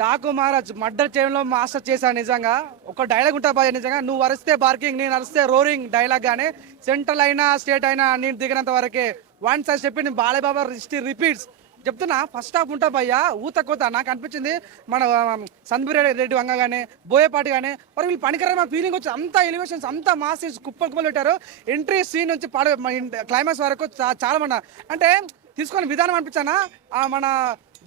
Daaku Maharaj murder చేయడంలో master చేశాను నిజంగా. ఒక డైలాగ్ ఉంటా బాయ్ నిజంగా, నువ్వు అరిస్తే బార్కింగ్ నేను అరిస్తే రోరింగ్ డైలాగ్ గానే సెంట్రల్ అయినా స్టేట్ అయినా నేను దిగినంత వరకే వన్ సైజ్ చెప్పి నేను బాలయ్యబాబా రిపీట్స్ చెప్తున్నా. ఫస్ట్ హాఫ్ ఉంటా భయ్యా ఊత కోత నాకు అనిపించింది. మన సందూరి రెడ్డి వంగ కానీ బోయపాటి కానీ మరి వీళ్ళు పనికరమైన ఫీలింగ్ వచ్చి అంత ఎలివేషన్స్ అంతా మాస్ కుప్పలు కుప్పలు పెట్టారు. ఎంట్రీ సీన్ నుంచి క్లైమాక్స్ వరకు చాలా మంది అంటే తీసుకొని విధానం అనిపించానా. మన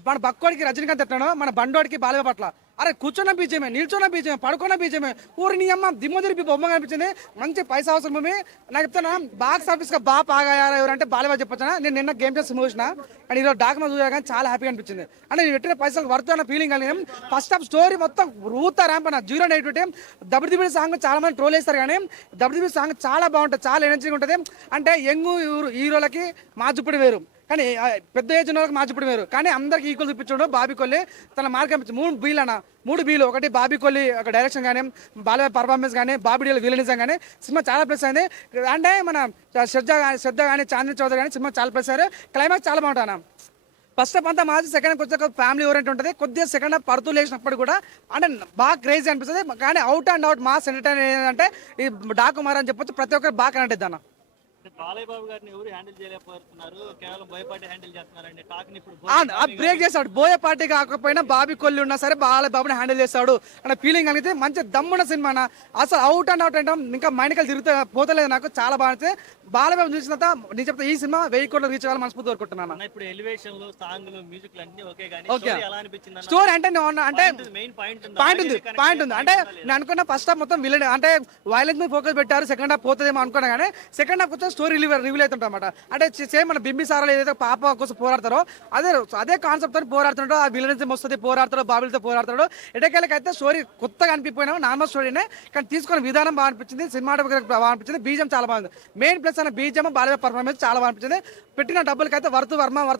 మన బక్కోడికి రజనీకాంత్ ఎట్టాను, మన బండోడికి బాలయ్య పట్ల అరే కూర్చున్న బీజమే, నిల్చున్న బీజమే, పడుకున్న బీజమే, ఊరి నీ అమ్మ దిమ్మ తిరిపి బొమ్మ కనిపించింది. మంచి పైసా అవసరం భూమి. నాకు చెప్తాను బాక్స్ ఆఫీస్గా బాగా పాగాయారు ఎవరంటే బాలయ్య చెప్పొచ్చానా. నేను నిన్న గేమ్ చేసి చూసిన అండ్ ఈరోజు డాక్యుమా చూసా కానీ చాలా హ్యాపీగా అనిపించింది. అంటే నేను పెట్టిన పైసలు వర్త్ అన్న ఫీలింగ్ కలిగిన. ఫస్ట్ హాఫ్ స్టోరీ మొత్తం రూత ర్యాంప్ అన్న 0 దబిడిబిడి సాంగ్ చాలా మంది ట్రోల్ చేస్తారు కానీ దబిడిబిడి సాంగ్ చాలా బాగుంటుంది, చాలా ఎనర్జీగా ఉంటుంది. అంటే యంగ్ హీరోలకి మా జుప్పుడు వేరు కానీ పెద్ద ఏజ్ ఉన్న వాళ్ళకి మార్చిప్పుడు వేరు కానీ అందరికి ఈక్వల్ చూపించడం. బాబీ కొల్లి తన మార్క్ అనిపించింది. 3 బీలు అన్న 3 బీలు. ఒకటి బాబీ కొల్లి ఒక డైరెక్షన్ కానీ బాలయ్య పర్ఫార్మెన్స్ కానీ బాబీడీల విలనిజం కానీ సినిమా చాలా ప్లస్ అయింది. అంటే మన శ్రద్ధ కానీ చాందిని చౌదరి కానీ సినిమా చాలా ప్లస్ అయ్యారు. క్లైమాక్స్ చాలా బాగుంటాను. ఫస్ట్ హాఫ్ అంతా మాది, సెకండ్ హాఫ్ వచ్చాక ఫ్యామిలీ ఓరియంట్ ఉంటుంది. కొద్దిగా సెకండ్ హాఫ్ పడుతూ లేచినప్పుడు కూడా అంటే బాగా క్రేజీ అనిపిస్తుంది. కానీ out and out mass entertain ఏంటంటే ఈ డాకు మార్ అని చెప్పొచ్చు. ప్రతి ఒక్కరు బాగా కనెక్ట్ అన్న. బాలయ్య బాబు గారిని ఎవరు హ్యాండిల్ చేయలేకపోతున్నారు, కేవలం బోయపాటి హ్యాండిల్ చేస్తున్నారండి టాక్ ని. ఇప్పుడు బ్రేక్ చేస్తాడు. బోయపాటి కాకపోయినా బాబీ కొల్లి ఉన్నా సరే బాలయ్య బాబుని హ్యాండిల్ చేస్తాడు అన్న ఫీలింగ్ కలిగితే మంచి దమ్మున్న సినిమా. అసలు అవుట్ అండ్ అవుట్ అంటే ఇంకా మైండ్కి తిరుగుతూ పోతలేదు. నాకు చాలా బాగా బాలయ్య బాబు చూసిన తర్వాత నేను చెప్తా ఈ సినిమా 1000 కోట్లు రీచ్ అవ్వాలి మనస్ఫూర్తి కోరుకుంటున్నాను. ఇప్పుడు ఎలివేషన్లు సాంగ్లు మ్యూజిక్ అన్ని ఓకే కానీ ఎలా అనిపించింది స్టోరీ అంటే అంటే మెయిన్ పాయింట్ ఉంది అంటే నేను అనుకున్న ఫస్ట్ హాఫ్ మొత్తం విలన్ అంటే వైలెన్స్ మీద ఫోకస్ పెట్టారు. సెకండ్ హాఫ్ పోతుందేమో అనుకున్నా కానీ సెకండ్ హాఫ్ వచ్చే స్టోరీ రివీల్ అవుతుంటారు అన్నమాట. అంటే సేమ్ మన బింబిసారాలు ఏదైతే పాప కోసం పోరాడతారో అదే కాన్సెప్ట్ తో పోరాడుతుంటాడు. ఆ విలన్స్ వస్తుంది పోరాడతాడు, బాబులతో పోరాడతాడు. ఎటకెళ్ళకైతే స్టోరీ కొత్తగా అనిపిపోయినా నార్మల్ స్టోరీనే కానీ తీసుకున్న విధానం బాగా అనిపించింది. సినిమాటోగ్రఫీ బాగా అనిపించింది. బీజం చాలా బాగుంది. మెయిన్ ప్లస్ అన్న బీజం బాలయ్య పర్ఫార్మెన్స్ చాలా బాగా అనిపించింది. పెట్టిన డబ్బులకైతే వర్త్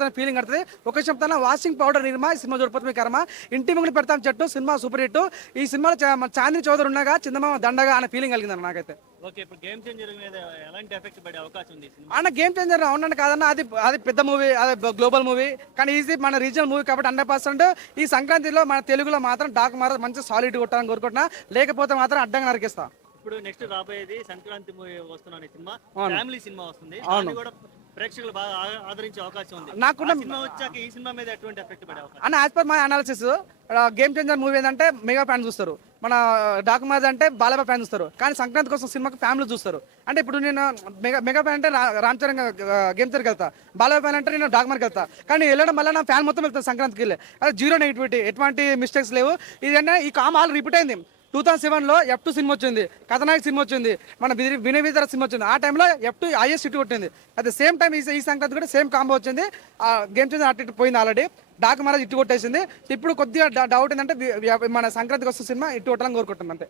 అనే ఫీలింగ్ కడుతుంది. ఒక చెప్తాను వాషింగ్ పౌడర్ నిర్మా ఈ సినిమా చూడపోతే మీ కర్మ. ఇంటి ముందు పెడతాం చెట్టు సినిమా సూపర్ హిట్. ఈ సినిమాలో చాందిని చౌదరి ఉండగా చందమామ దండగా అనే ఫీలింగ్ కలిగింది నాకైతే. ఓకే, ఇప్పుడు గేమ్ చేంజర్ మీద ఎలాంటి ఎఫెక్ట్ పడే అవకాశం ఉంది అన్న? గేమ్ చేంజర్ అవునండి కాదన్న, అది పెద్ద మూవీ, అది గ్లోబల్ మూవీ కానీ ఈజీ మన రీజనల్ మూవీ కాబట్టి 100% ఈ సంక్రాంతిలో మన తెలుగులో మాత్రం డాక్ మార మంచి సాలిడ్ కొట్టాలని కోరుకుంటున్నా. లేకపోతే మాత్రం అడ్డంగా నరికిస్తా. ఇప్పుడు నెక్స్ట్ రాబోయేది సంక్రాంతి మూవీ వస్తున్నాను సినిమా, ఫ్యామిలీ సినిమా వస్తుంది. కూడా ప్రేక్షకులు బాగా ఆదరించే అవకాశం ఉంది. నాకున్న సినిమా వచ్చాక ఈ సినిమా మీద ఎటువంటి ఎఫెక్ట్ పడే అవకాశం అన్న? As per my analysis game changer movie ఏంటంటే మెగా ఫ్యాన్స్ చూస్తారు, మన డాక్ మాజ్ అంటే బాలయ్య ఫ్యాన్స్ చూస్తారు. కానీ సంక్రాంతి కోసం సినిమాకి ఫ్యామిలీ చూస్తారు. అంటే ఇప్పుడు నేను మెగా ఫ్యాన్ అంటే రామ్ చరణ్ గేమ్ చేంజర్కి వెళ్తా, బాలయ్య ఫ్యాన్ అంటే నేను డాక్ మార్కి వెళ్తా. కానీ వెళ్ళడం వల్ల నా ఫ్యాన్ మొత్తం వెళ్తాను సంక్రాంతికి వెళ్ళి. అది 0 నెగిటివిటీ, ఎటువంటి మిస్టేక్స్ లేవు. ఇదంటే ఈ కామ్ ఆల్ రిపీట్ అయింది. 2007లో F2 సినిమా వచ్చింది, కథనాయక్ సినిమా వచ్చింది, మన వినయ వితర సినిమా వచ్చింది. ఆ టైంలో F2 హైయెస్ట్ హిట్ కొట్టింది. అట్ ద సేమ్ టైం ఈ సంక్రాంతి కూడా సేమ్ కాంబో వచ్చింది. గేమ్ చేంజర్ అటు పోయింది ఆల్రెడీ. డాక్ మహారాజ్ ఇట్టు కొట్టేసింది. ఇప్పుడు కొద్దిగా డౌట్ ఏంటంటే మన సంక్రాంతికి వస్తున్న సినిమా ఇట్టు కొట్టాలని కోరుకుంటున్నాను అంతే.